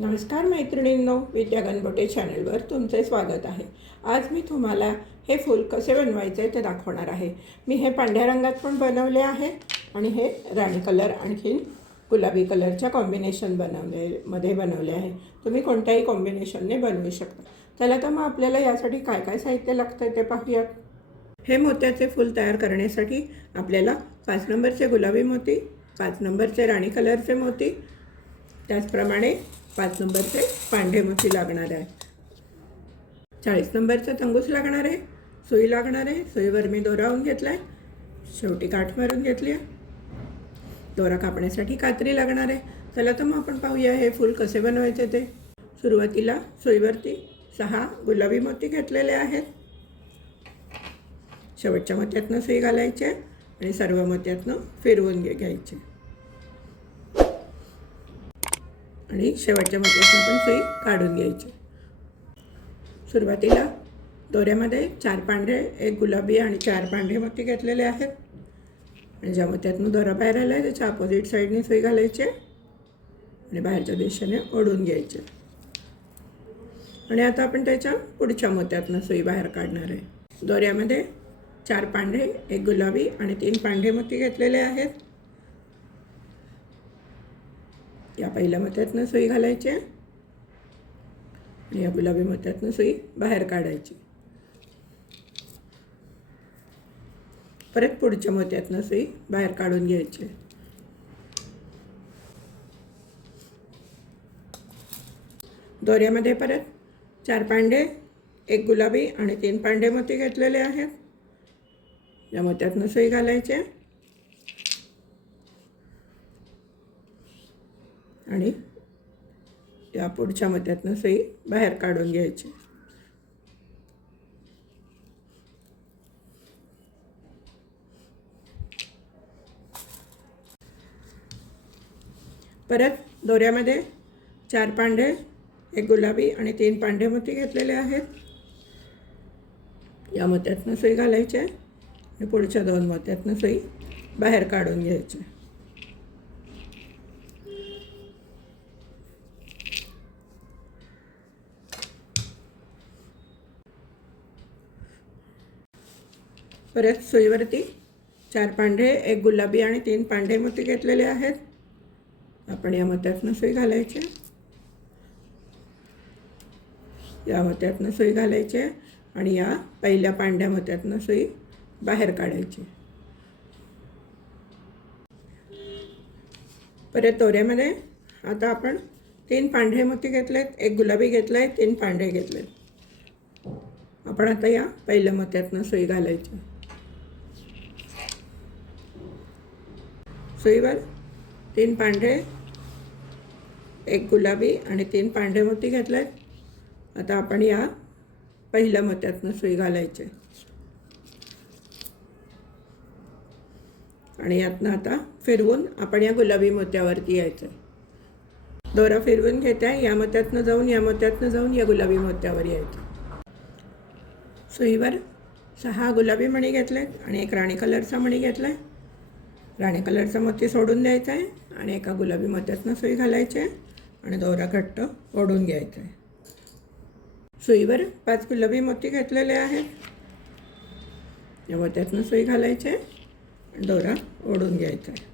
नमस्कार मैत्रिणींनो विद्या गणपटे चॅनलवर तुमचे स्वागत आहे. आज मी तुम्हाला हे फूल कसे बनवायचे ते दाखवणार आहे. मी हे पांढऱ्या रंगात पण बनवले आहे आणि हे राणी कलर आणखीन गुलाबी कलरच्या कॉम्बिनेशन बनवले मध्ये बनवले आहे. तुम्ही कोणत्याही कॉम्बिनेशनने बनवू शकता. चला तर मग आपल्याला यासाठी काय काय साहित्य लागतं ते पाहूयात. हे मोत्याचे फूल तयार करण्यासाठी आपल्याला पाच नंबरचे गुलाबी मोती पाच नंबरचे राणी कलरचे मोती त्याचप्रमाणे पाच नंबरचे पांढरे मोती लागणार आहे. चाळीस नंबरचा तंगूस लागणार आहे. सुई लागणार आहे. सुईवर मी दोरावून घेतला आहे शेवटी काठ मारून घेतली आहे. दोरा कापण्यासाठी कात्री लागणार आहे. चला तर मग आपण पाहूया हे फूल कसे बनवायचे ते. सुरुवातीला सुईवरती सहा गुलाबी मोती घेतलेले आहेत. शेवटच्या मोत्यातनं सुई घालायचे आणि सर्व मोत्यातनं फिरवून घे घ्यायचे. आणि शेवटच्या मोत्यातनं पण सुई काढून घ्यायची. सुरुवातीला दोऱ्यामध्ये चार पांढरे एक गुलाबी आणि चार पांढरे मोती घेतलेले आहेत. आणि ज्या मोत्यातून दोरा बाहेर आला आहे त्याच्या अपोजिट साईडने सुई घालायची आणि बाहेरच्या दिशेने ओढून घ्यायचे. आणि आता आपण त्याच्या पुढच्या मोत्यातनं सुई बाहेर काढणार आहे. दोऱ्यामध्ये चार पांढरे एक गुलाबी आणि तीन पांढरे मोती घेतलेले आहेत. या पहिल्या मत्यातनं सुई घालायची आणि या गुलाबी मत्यातनं सुई बाहेर काढायची. परत पुढच्या मोत्यातनं सुई बाहेर काढून घ्यायची दोऱ्यामध्ये परत चार पांढे एक गुलाबी आणि तीन पांढरे मोती घेतलेले आहेत. या मोत्यातनं सुई घालायचे आणि या पुढच्या मध्यातनं सई बाहेर काढून घ्यायची. परत दोऱ्यामध्ये चार पांढे एक गुलाबी आणि तीन पांढे मोती घेतलेले आहेत. या मोत्यातनं सुई घालायचे आणि पुढच्या दोन मोत्यातनं सुई बाहेर काढून घ्यायचे परत सुईवरती चार पांढरे एक गुलाबी आणि तीन पांढरे मोती घेतलेले आहेत. आपण या मोत्यातनं सुई घालायचे. या मोत्यातनं सुई घालायचे आणि या पहिल्या पांढऱ्या मोत्यातनं सुई बाहेर काढायची. परत दोऱ्यामध्ये आता आपण तीन पांढरे मोती घेतलेत एक गुलाबी घेतला आहे तीन पांढरे घेतलेत. आपण आता या पहिल्या मोत्यातनं सुई घालायची. सुईवर तीन पांढरे एक गुलाबी आणि तीन पांढरे मोती घेतलेत. आता आपण या पहिल्या मोत्यातनं सुई घालायचे. आणि यातनं आता फिरवून आपण या गुलाबी मोत्यावरती यायचं दोरा फिरवून घेते आहे या मोत्यातनं जाऊन या मोत्यातनं जाऊन या गुलाबी मोत्यावर यायचं. सुईवर सहा गुलाबी मणी घेतले आणि एक राणी कलरचा मणी घेतला आहे राणी कलरचा मोती सोडून द्यायचा आहे आणि एका गुलाबी मोत्यातनं सुई घालायची आहे आणि दोरा घट्ट ओढून घ्यायचा आहे. सुईवर पाच गुलाबी मोती घेतलेले आहेत. या मोत्यातनं सुई घालायचे आणि दोरा ओढून घ्यायचा आहे.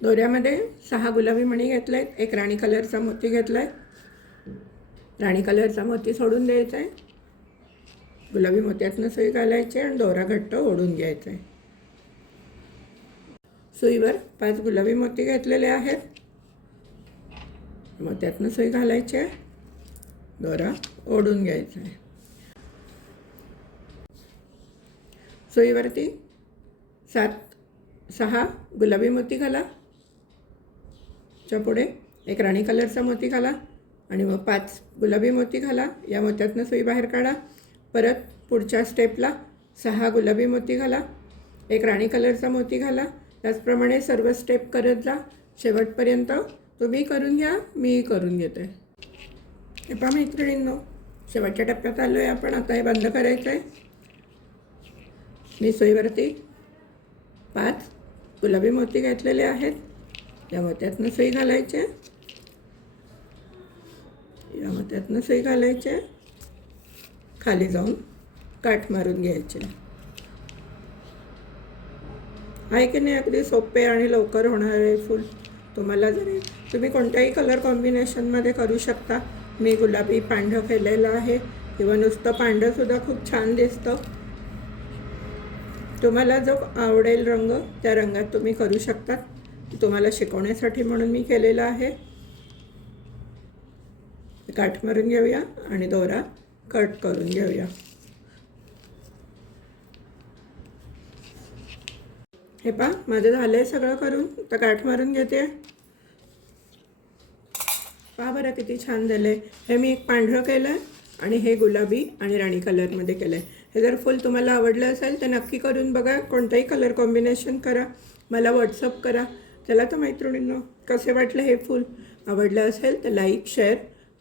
दोऱ्यामध्ये सहा गुलाबी मणी घेतले आहेत एक राणी कलरचा मोती घेतला आहे राणी कलरचा मोती सोडून द्यायचा आहे. गुलाबी मोत्यातनं सुई घालायची आणि दोरा घट्ट ओढून घ्यायचा आहे सुईवर पाच गुलाबी मोती घेतलेले आहेत. मोत्यातनं सुई घालायची आहे. दोरा ओढून घ्यायचा आहे सुईवरती सात सहा गुलाबी मोती घाला. च्या पुढे एक राणी कलरचा मोती घाला आणि मग पाच गुलाबी मोती घाला. या मोत्यातनं सुई बाहेर काढा. परत पुढच्या स्टेपला सहा गुलाबी मोती घाला एक राणी कलरचा मोती घाला. त्याचप्रमाणे सर्व स्टेप करत जा. शेवटपर्यंत तुम्ही करून घ्या मी करून घेते. हे पहा मैत्रिणींनो शेवटच्या टप्प्यात आलो आहे आपण. आता हे बंद करायचं आहे मी सोयीवरती पाच गुलाबी मोती घेतलेले आहेत. या मोत्यातनं सुई घालायचे. या मोत्यातनं सुई घालायचे. खाली जाऊन काठ मारून घ्यायचे. आहे की नाही अगदी सोपे आणि लवकर होणारे फूल? तुम्हाला जरी तुम्ही कोणत्याही कलर कॉम्बिनेशनमध्ये करू शकता. मी गुलाबी पांढरं केलेलं आहे. किंवा नुसतं पांढरंसुद्धा खूप छान दिसतं. तुम्हाला जो आवडेल रंग त्या रंगात तुम्ही करू शकतात तुम्हाला शिकवण्यासाठी म्हणून मी केलेलं आहे. काठ मारून घेऊया आणि दोरा कट करून घेऊया. हे पा माझं झालं आहे सगळं करून. तर काठ मारून घेते. पहा बरं किती छान झालं आहे हे मी एक पांढरं केलं आहे आणि हे गुलाबी आणि राणी कलरमध्ये केलं आहे हे जर फुल तुम्हाला आवडलं असेल तर नक्की करून बघा. कोणतंही कलर कॉम्बिनेशन करा. मला व्हॉट्सअप करा. चला तर मैत्रिणींनो कसे वाटलं हे फुल? आवडलं असेल तर लाईक शेअर